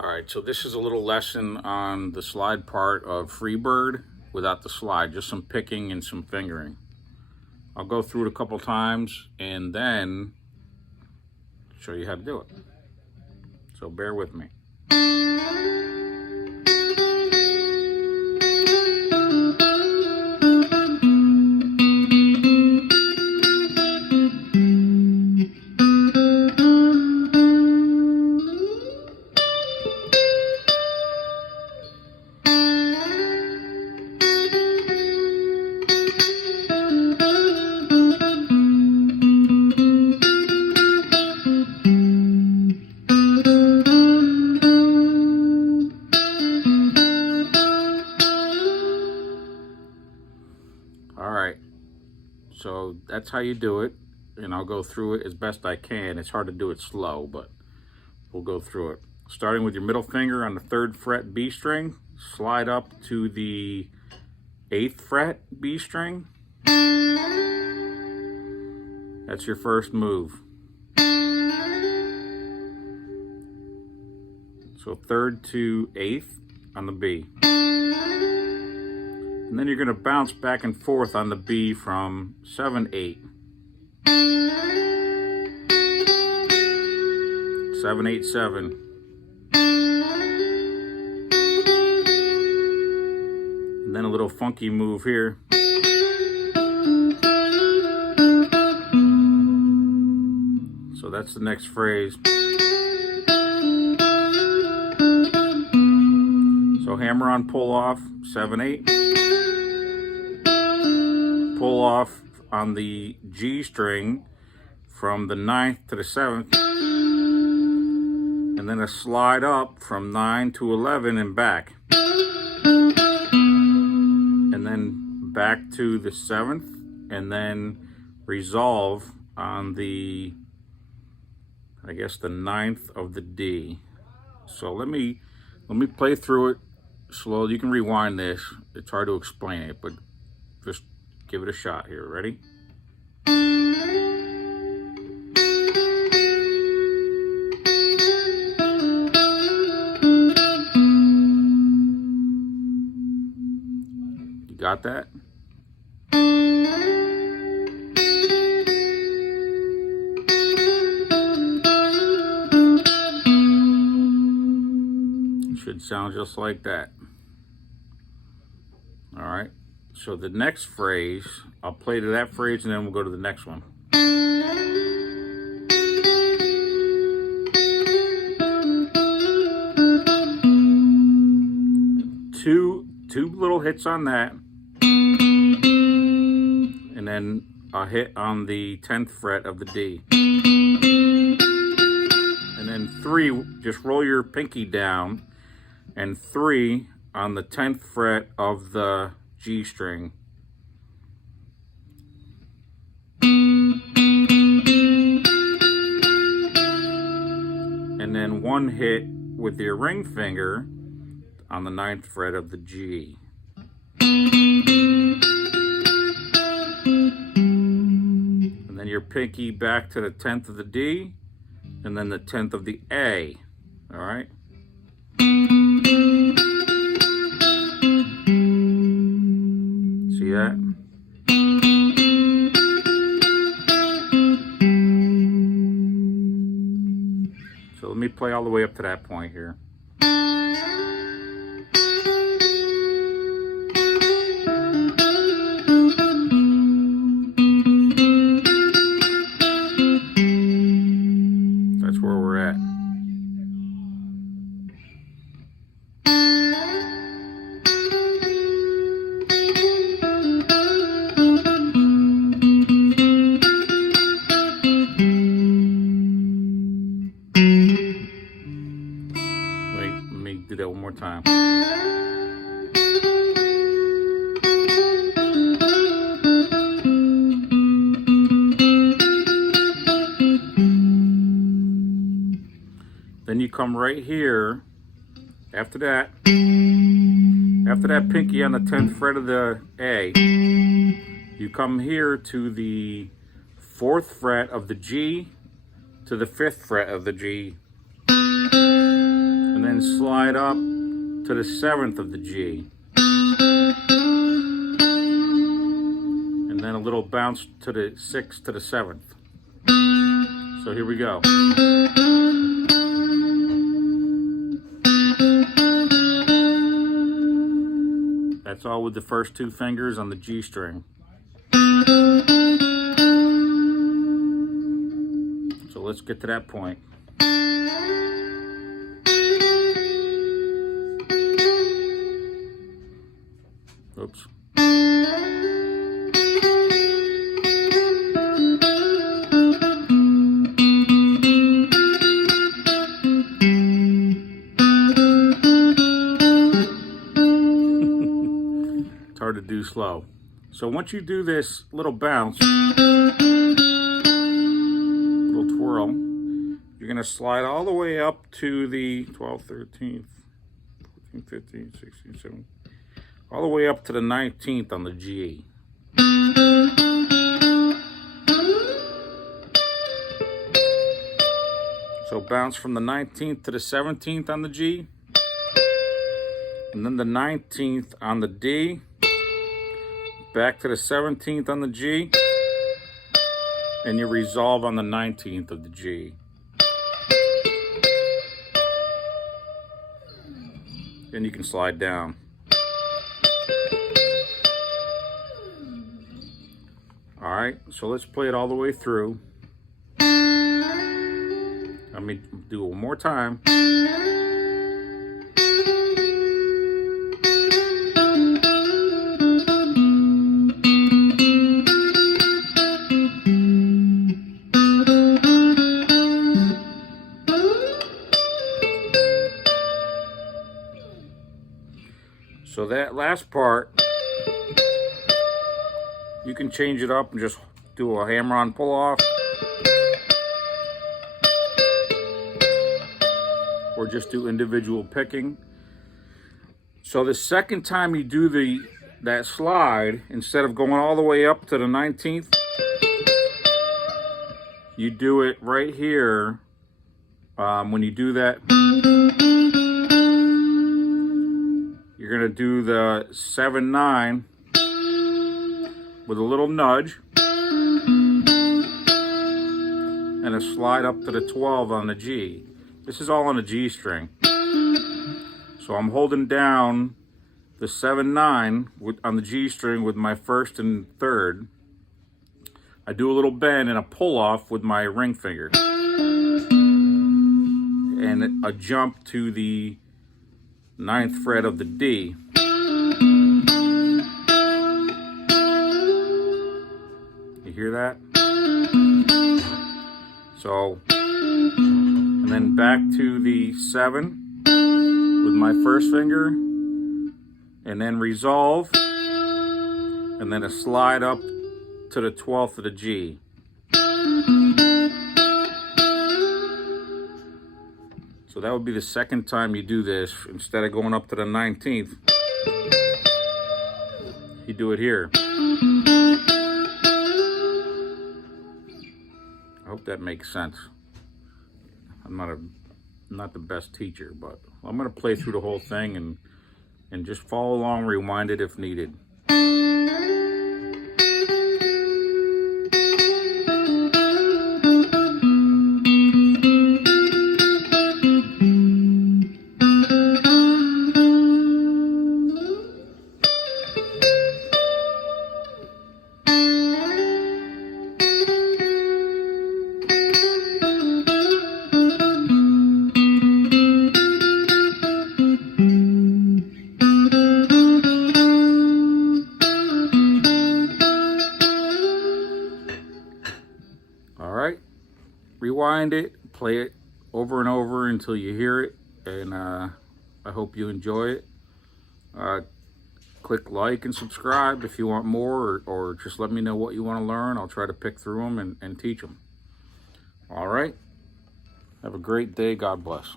All right, so this is a little lesson on the slide part of Freebird without the slide, just some picking and some fingering. I'll go through it a couple times and then show you how to do it. So bear with me. All right, so that's how you do it, and I'll go through it as best I can. It's hard to do it slow, but we'll go through it. Starting with your middle finger on the 3rd fret B string, slide up to the 8th fret B string. That's your first move. So 3rd to 8th on the B. And then you're going to bounce back and forth on the B from 7, 8. 7, 8, 7. And then a little funky move here. So that's the next phrase. So hammer on pull off, 7, 8. Pull off on the G string from the 9th to the 7th, and then a slide up from 9 to 11 and back, and then back to the 7th, and then resolve on the, I guess, the 9th of the D. So let me play through it slowly. You can rewind this. It's hard to explain it, but just give it a shot here. Ready? You got that? It should sound just like that. All right. So the next phrase, I'll play to that phrase and then we'll go to the next one. Two little hits on that, and then a hit on the 10th fret of the D. And then 3, just roll your pinky down, and 3 on the 10th fret of the G string. And then 1 hit with your ring finger on the 9th fret of the G. And then your pinky back to the 10th of the D, and then the 10th of the A. All right? See that? So let me play all the way up to that point here. That's where we're at. Wait, let me do that one more time. Then you come right here, after that pinky on the 10th fret of the A, you come here to the 4th fret of the G to the 5th fret of the G, and then slide up to the 7th of the G. And then a little bounce to the 6th to the 7th. So here we go. That's all with the first two fingers on the G string. So let's get to that point. Oops. It's hard to do slow. So once you do this little bounce, little twirl, you're going to slide all the way up to the 12th, 13th, 14th, 15th, 16th, 17th, all the way up to the 19th on the G. So bounce from the 19th to the 17th on the G, and then the 19th on the D, back to the 17th on the G, and you resolve on the 19th of the G. Then you can slide down. All right, so let's play it all the way through. Let me do it one more time. So that last part, you can change it up and just do a hammer-on pull-off, or just do individual picking. So the second time you do that slide, instead of going all the way up to the 19th, you do it right here. When you do that, you're gonna do the 7-9 with a little nudge and a slide up to the 12 on the G. This is all on a G string. So I'm holding down the 7-9 on the G string with my first and third. I do a little bend and a pull off with my ring finger. And a jump to the 9th fret of the D. You hear that? So, and then back to the 7 with my first finger, and then resolve, and then a slide up to the 12th of the G. So that would be the second time you do this. Instead of going up to the 19th, you do it here. I hope that makes sense. I'm not the best teacher, but I'm gonna play through the whole thing and just follow along, rewind it if needed. Rewind it, play it over and over until you hear it, and I hope you enjoy it. Click like and subscribe if you want more, or just let me know what you want to learn. I'll try to pick through them and teach them. All right. Have a great day. God bless.